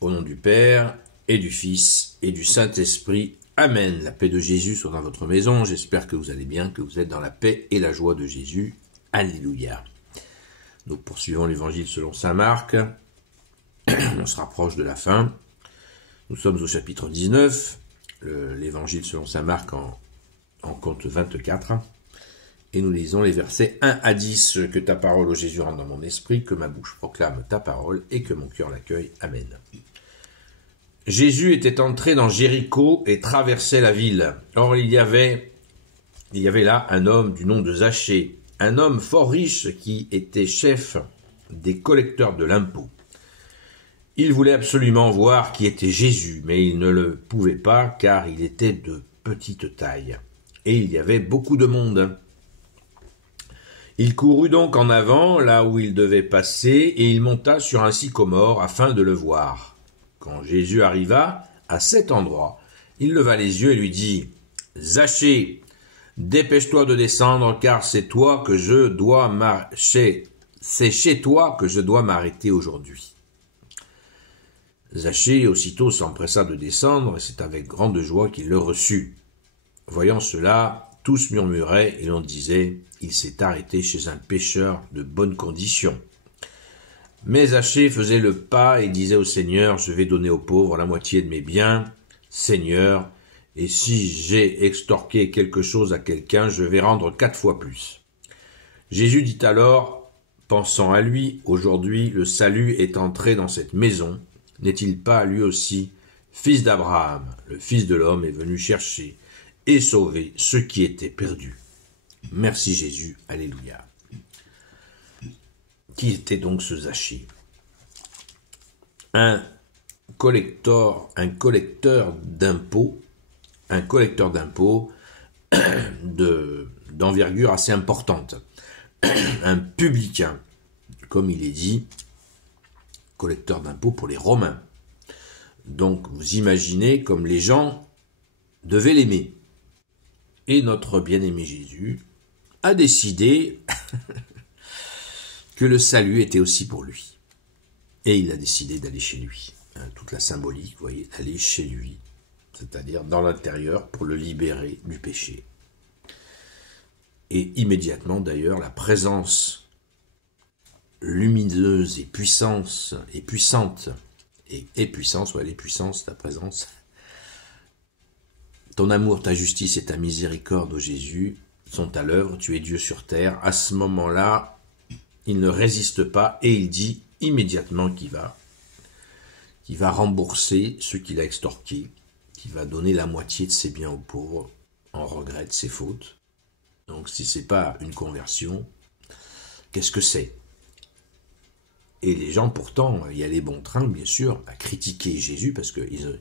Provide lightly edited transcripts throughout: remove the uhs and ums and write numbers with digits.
Au nom du Père, et du Fils, et du Saint-Esprit. Amen. La paix de Jésus soit dans votre maison. J'espère que vous allez bien, que vous êtes dans la paix et la joie de Jésus. Alléluia. Nous poursuivons l'évangile selon saint Marc. On se rapproche de la fin. Nous sommes au chapitre 19. L'évangile selon saint Marc en compte 24. Et nous lisons les versets 1 à 10. Que ta parole, ô Jésus, rentre dans mon esprit, que ma bouche proclame ta parole et que mon cœur l'accueille. Amen. Jésus était entré dans Jéricho et traversait la ville. Or il y avait là un homme du nom de Zachée, un homme fort riche qui était chef des collecteurs de l'impôt. Il voulait absolument voir qui était Jésus, mais il ne le pouvait pas car il était de petite taille. Et il y avait beaucoup de monde. Il courut donc en avant, là où il devait passer, et il monta sur un sycomore afin de le voir. Quand Jésus arriva à cet endroit, il leva les yeux et lui dit « Zachée, dépêche-toi de descendre, car c'est toi que je dois c'est chez toi que je dois m'arrêter aujourd'hui. » Zachée aussitôt s'empressa de descendre, et c'est avec grande joie qu'il le reçut. Voyant cela, tous murmuraient, et l'on disait « Il s'est arrêté chez un pécheur de bonne condition. » Mais Zachée faisait le pas et disait au Seigneur, « Je vais donner aux pauvres la moitié de mes biens, Seigneur, et si j'ai extorqué quelque chose à quelqu'un, je vais rendre 4 fois plus. » Jésus dit alors, pensant à lui, « Aujourd'hui, le salut est entré dans cette maison. N'est-il pas lui aussi fils d'Abraham? Le Fils de l'homme est venu chercher et sauver ceux qui étaient perdus. » Merci Jésus, alléluia. Qui était donc ce Zachée? Un collecteur d'impôts, d'envergure assez importante, un publicain, comme il est dit, collecteur d'impôts pour les Romains. Donc vous imaginez comme les gens devaient l'aimer. Et notre bien-aimé Jésus a décidé que le salut était aussi pour lui. Et il a décidé d'aller chez lui. Toute la symbolique, vous voyez, aller chez lui, c'est-à-dire dans l'intérieur pour le libérer du péché. Et immédiatement d'ailleurs, la présence lumineuse et puissante, ta présence. Ton amour, ta justice et ta miséricorde, ô Jésus, sont à l'œuvre, tu es Dieu sur terre. À ce moment-là, il ne résiste pas et il dit immédiatement qu'il va rembourser ce qu'il a extorqué, qu'il va donner la moitié de ses biens aux pauvres en regret de ses fautes. Donc si ce n'est pas une conversion, qu'est-ce que c'est? Et les gens pourtant, il y a les bons trains bien sûr à critiquer Jésus parce qu'ils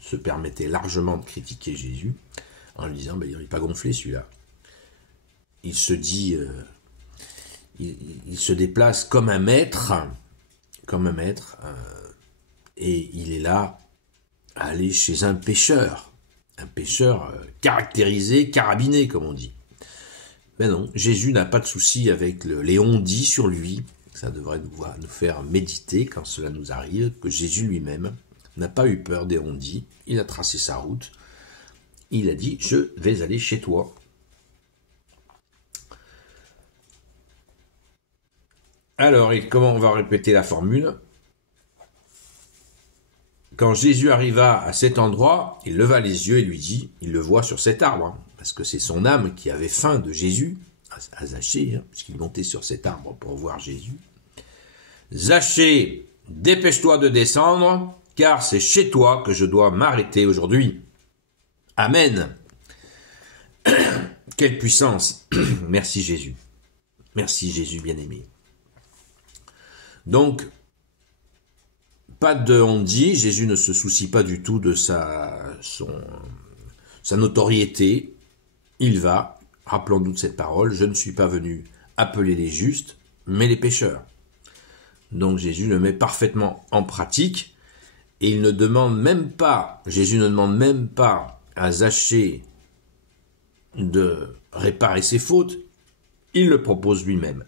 se permettaient largement de critiquer Jésus en lui disant il n'est pas gonflé celui-là. Il se dit... Il se déplace comme un maître, et il est là à aller chez un pécheur caractérisé, carabiné, comme on dit. Mais non, Jésus n'a pas de souci avec les on-dit sur lui. Ça devrait nous faire méditer quand cela nous arrive, que Jésus lui-même n'a pas eu peur des on-dit. Il a tracé sa route. Il a dit, je vais aller chez toi. Alors, comment on va répéter la formule? Quand Jésus arriva à cet endroit, il leva les yeux et lui dit, il le voit sur cet arbre, parce que c'est son âme qui avait faim de Jésus, à Zachée, puisqu'il montait sur cet arbre pour voir Jésus. Zachée, dépêche-toi de descendre, car c'est chez toi que je dois m'arrêter aujourd'hui. Amen. Quelle puissance. Merci Jésus. Merci Jésus bien-aimé. Donc, pas de on-dit, Jésus ne se soucie pas du tout de sa notoriété. Il va, rappelons-nous de cette parole, je ne suis pas venu appeler les justes, mais les pécheurs. Donc Jésus le met parfaitement en pratique, et Jésus ne demande même pas à Zachée de réparer ses fautes, il le propose lui-même.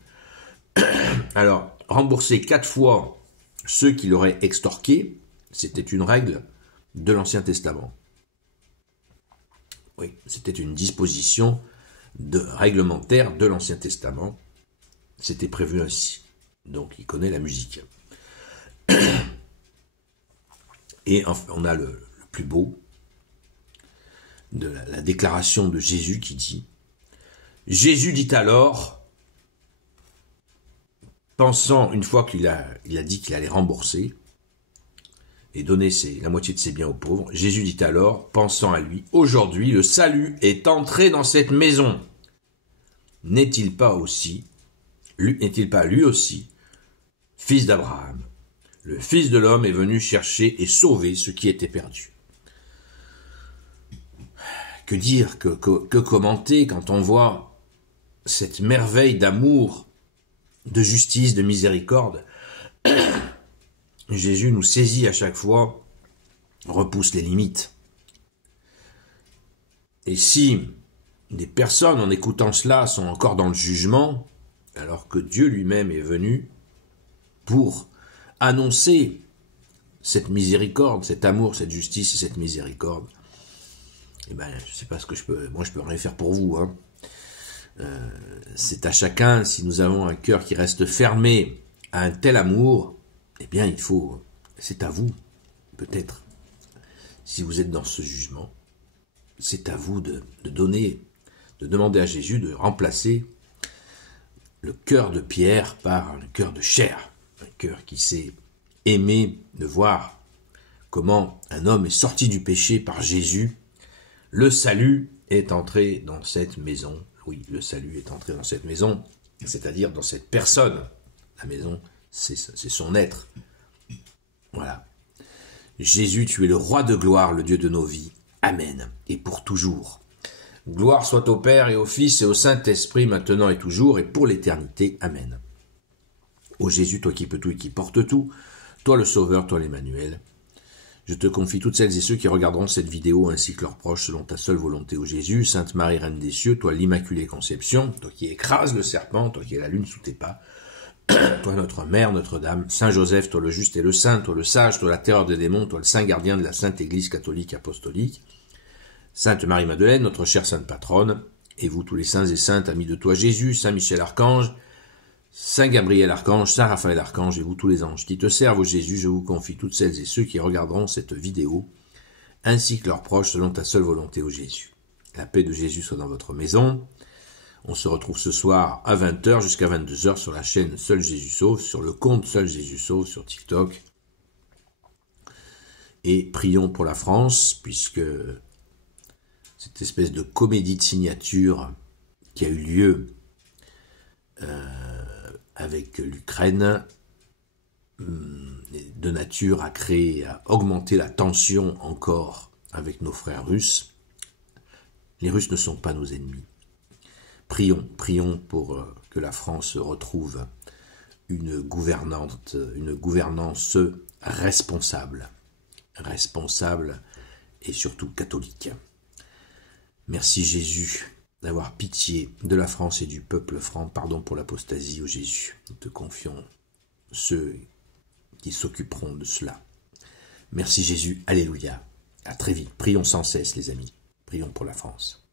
Alors, rembourser 4 fois ceux qui l'auraient extorqué, C'était une règle de l'Ancien Testament. Oui, c'était une disposition réglementaire de l'Ancien Testament. C'était prévu ainsi. Donc, il connaît la musique. Et enfin, on a le plus beau de la déclaration de Jésus qui dit « Jésus dit alors, pensant, une fois qu'il a dit qu'il allait rembourser et donner la moitié de ses biens aux pauvres, Jésus dit alors, pensant à lui, aujourd'hui le salut est entré dans cette maison. N'est-il pas lui aussi, fils d'Abraham? Le Fils de l'homme est venu chercher et sauver ce qui était perdu. » Que dire, que commenter quand on voit cette merveille d'amour, de justice, de miséricorde? Jésus nous saisit à chaque fois, repousse les limites. Et si des personnes, en écoutant cela, sont encore dans le jugement, alors que Dieu lui-même est venu pour annoncer cette miséricorde, cet amour, cette justice et cette miséricorde, eh ben, je ne sais pas ce que je peux rien faire pour vous. Hein. C'est à chacun, si nous avons un cœur qui reste fermé à un tel amour, eh bien, c'est à vous, peut-être, si vous êtes dans ce jugement, c'est à vous de demander à Jésus de remplacer le cœur de pierre par le cœur de chair, un cœur qui sait aimer, de voir comment un homme est sorti du péché par Jésus. Le salut est entré dans cette maison. Oui, le salut est entré dans cette maison, c'est-à-dire dans cette personne. La maison, c'est son être. Voilà. Jésus, tu es le roi de gloire, le Dieu de nos vies. Amen. Et pour toujours. Gloire soit au Père et au Fils et au Saint-Esprit, maintenant et toujours, et pour l'éternité. Amen. Ô Jésus, toi qui peux tout et qui portes tout, toi le Sauveur, toi l'Emmanuel, je te confie toutes celles et ceux qui regarderont cette vidéo ainsi que leurs proches selon ta seule volonté, ô Jésus. Sainte Marie, Reine des cieux, toi l'Immaculée Conception, toi qui écrases le serpent, toi qui es la lune sous tes pas, toi notre Mère, Notre-Dame, Saint Joseph, toi le juste et le saint, toi le sage, toi la terreur des démons, toi le saint gardien de la Sainte Église catholique apostolique, Sainte Marie-Madeleine, notre chère Sainte Patronne, et vous tous les saints et saintes, amis de toi Jésus, Saint Michel Archange, Saint Gabriel Archange, Saint Raphaël Archange et vous tous les anges qui te servent, ô Jésus, je vous confie toutes celles et ceux qui regarderont cette vidéo, ainsi que leurs proches selon ta seule volonté, ô Jésus. La paix de Jésus soit dans votre maison. On se retrouve ce soir à 20h jusqu'à 22h sur la chaîne Seul Jésus Sauve, sur le compte Seul Jésus Sauve sur TikTok. Et prions pour la France, puisque cette espèce de comédie de signature qui a eu lieu avec l'Ukraine, de nature à augmenter la tension encore avec nos frères russes. Les Russes ne sont pas nos ennemis. Prions pour que la France retrouve une gouvernance responsable et surtout catholique. Merci Jésus d'avoir pitié de la France et du peuple franc. Pardon pour l'apostasie, ô Jésus. Nous te confions ceux qui s'occuperont de cela. Merci Jésus, alléluia. À très vite. Prions sans cesse les amis. Prions pour la France.